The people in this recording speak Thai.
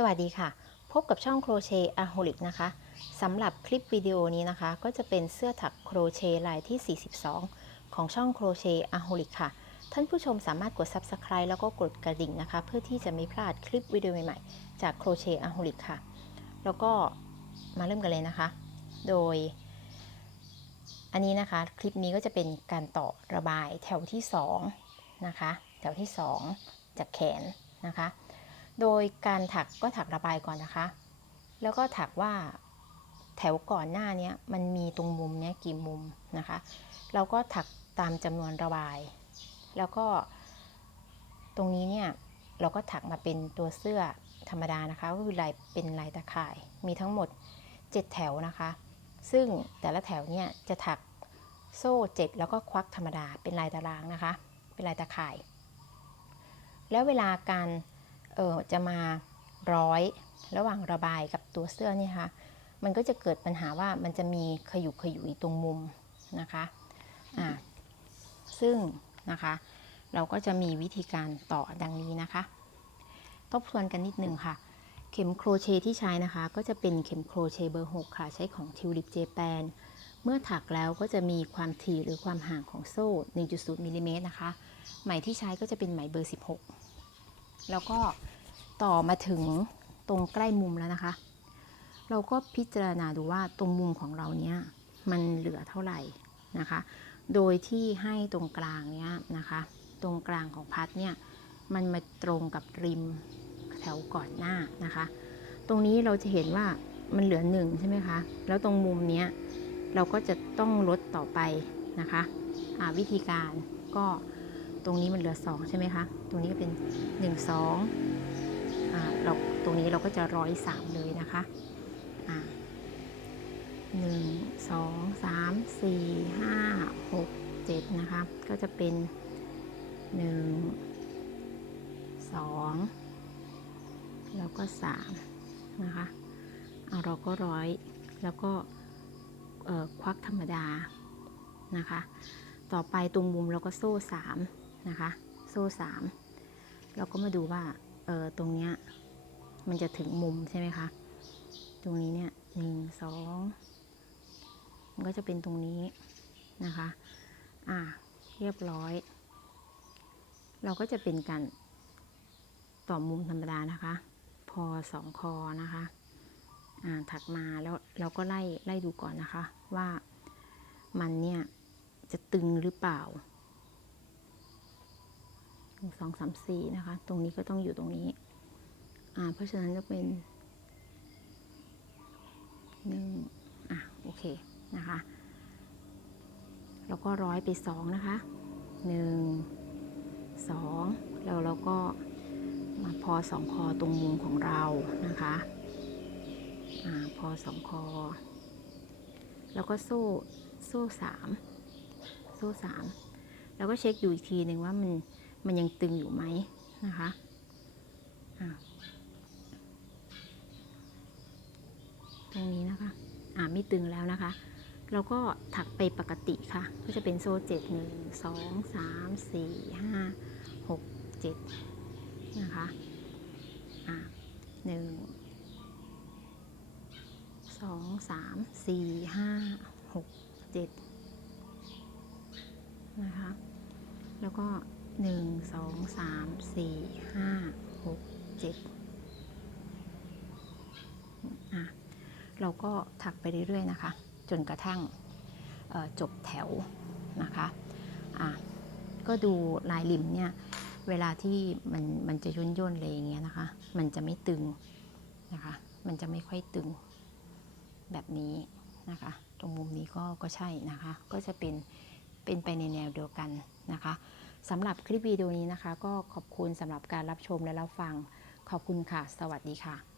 สวัสดีค่ะ พบกับช่องโครเชต์อาโฮลิกนะคะสำหรับคลิปวิดีโอนี้นะคะ ก็จะเป็นเสื้อถักโครเชต์ลายที่ 42 ของช่องโครเชต์อาโฮลิกค่ะ ท่านผู้ชมสามารถกด Subscribe แล้วก็กดกระดิ่งนะคะ เพื่อที่จะไม่พลาดคลิปวิดีโอใหม่ๆ จากโครเชต์อาโฮลิกค่ะ แล้วก็มาเริ่มกันเลยนะคะ โดย อันนี้นะคะคลิปนี้ก็จะเป็นการต่อระบายแถวที่2นะคะแถวที่ 2 จากแขนนะคะ โดยการถักก็ถักระบายก่อนนะคะ แล้วก็ถักว่าแถวก่อนหน้านี้มันมีตรงมุมนี้กี่มุมนะคะ เราก็ถักตามจำนวนระบาย แล้วก็ตรงนี้เนี่ยเราก็ถักมาเป็นตัวเสื้อธรรมดานะคะก็คือลายเป็นลายตะข่าย มีทั้งหมด 7 แถวนะคะ ซึ่งแต่ละแถวเนี่ยจะถักโซ่ 7 แล้วก็ควักธรรมดาเป็นลายตารางนะคะ เป็นลายตะข่าย แล้วเวลาการ เออจะมาร้อยระหว่างระบายกับตัวเสื้อนี่ค่ะมันก็จะเกิดปัญหาว่ามันจะมีขยุกขยุยตรงมุมนะคะอ่าซึ่งนะคะเราก็จะมีวิธีการต่อดังนี้นะคะทบทวนกันนิดนึงค่ะ เข็มโครเชต์ที่ใช้นะคะ ก็จะเป็นเข็มโครเชต์เบอร์ 6 ค่ะ ใช้ของทิวลิปเจแปน เมื่อถักแล้วก็จะมีความถี่หรือความห่างของโซ่ 1.0มิลลิเมตรนะคะ ไหมที่ใช้ก็จะเป็นไหมเบอร์ 16 แล้วก็ ต่อมาถึงตรงใกล้มุมแล้วนะคะ เราก็พิจารณาดูว่าตรงมุมของเราเนี้ยมันเหลือเท่าไหร่นะคะ โดยที่ให้ตรงกลางเนี้ยนะคะ ตรงกลางของพัดเนี่ยมันมาตรงกับริมแถวก่อนหน้านะคะ ตรงนี้เราจะเห็นว่ามันเหลือหนึ่งใช่ไหมคะ แล้วตรงมุมเนี้ยเราก็จะต้องลดต่อไปนะคะวิธีการก็ตรงนี้มันเหลือ 2 ใช่ไหมคะ ตรงนี้ก็เป็น 1 2อ่า เราตรงนี้เราก็จะร้อยสามเลยนะคะหนึ่งสองสามสี่ห้าหกเจ็ดนะคะ ก็จะเป็นหนึ่งสองแล้วก็สามนะคะเอาเราก็ร้อยแล้วก็ควักธรรมดานะคะ ต่อไปตรงมุมเราก็โซ่สามนะคะ โซ่สามเราก็มาดูว่า เออตรงเนี้ยมันจะถึงมุมใช่ไหมคะ ตรงนี้เนี่ยหนึ่งสองมันก็จะเป็นตรงนี้นะคะ อ่าเรียบร้อย เราก็จะเป็นการต่อมุมธรรมดานะคะ พอสองคอนะคะ อ่าถักมาแล้วเราก็ไล่ไล่ดูก่อนนะคะว่ามันเนี่ยจะตึงหรือเปล่า หนึ่งสองสามสี่นะคะ ตรงนี้ก็ต้องอยู่ตรงนี้ อ่า เพราะฉะนั้นจะเป็นหนึ่งอะ โอเค นะคะ แล้วก็ร้อยไปสองนะคะหนึ่งสองแล้วเราก็มาพอสองคอตรงมุมของเรานะคะอ่าพอสองคอ แล้วก็โซ่โซ่สามโซ่สามแล้วก็เช็คดูอีกทีหนึ่งว่ามัน มันยังตึงอยู่ไหมนะคะตรงนี้นะคะอ่าไม่ตึงแล้วนะคะ เราก็ถักไปปกติค่ะ ก็จะเป็นโซ่เจ็ดหนึ่งสองสามสี่ห้าหกเจ็ดนะคะอ่าหนึ่งสองสามสี่ห้าหกเจ็ดนะคะ แล้วก็ หนึ่งสองสามสี่ห้าหกเจ็ดอะเราก็ถักไปเรื่อยๆนะคะ จนกระทั่งจบแถวนะคะอะก็ดูลายริมเนี่ย เวลาที่มันมันจะย่นย่นอะไรอย่างเงี้ยนะคะ มันจะไม่ตึงนะคะ มันจะไม่ค่อยตึงแบบนี้นะคะ ตรงมุมนี้ก็ก็ใช่นะคะ ก็จะเป็นเป็นไปในแนวเดียวกันนะคะ สำหรับคลิปวิดีโอนี้นะคะ ก็ขอบคุณสำหรับการรับชมและรับฟัง ขอบคุณค่ะ สวัสดีค่ะ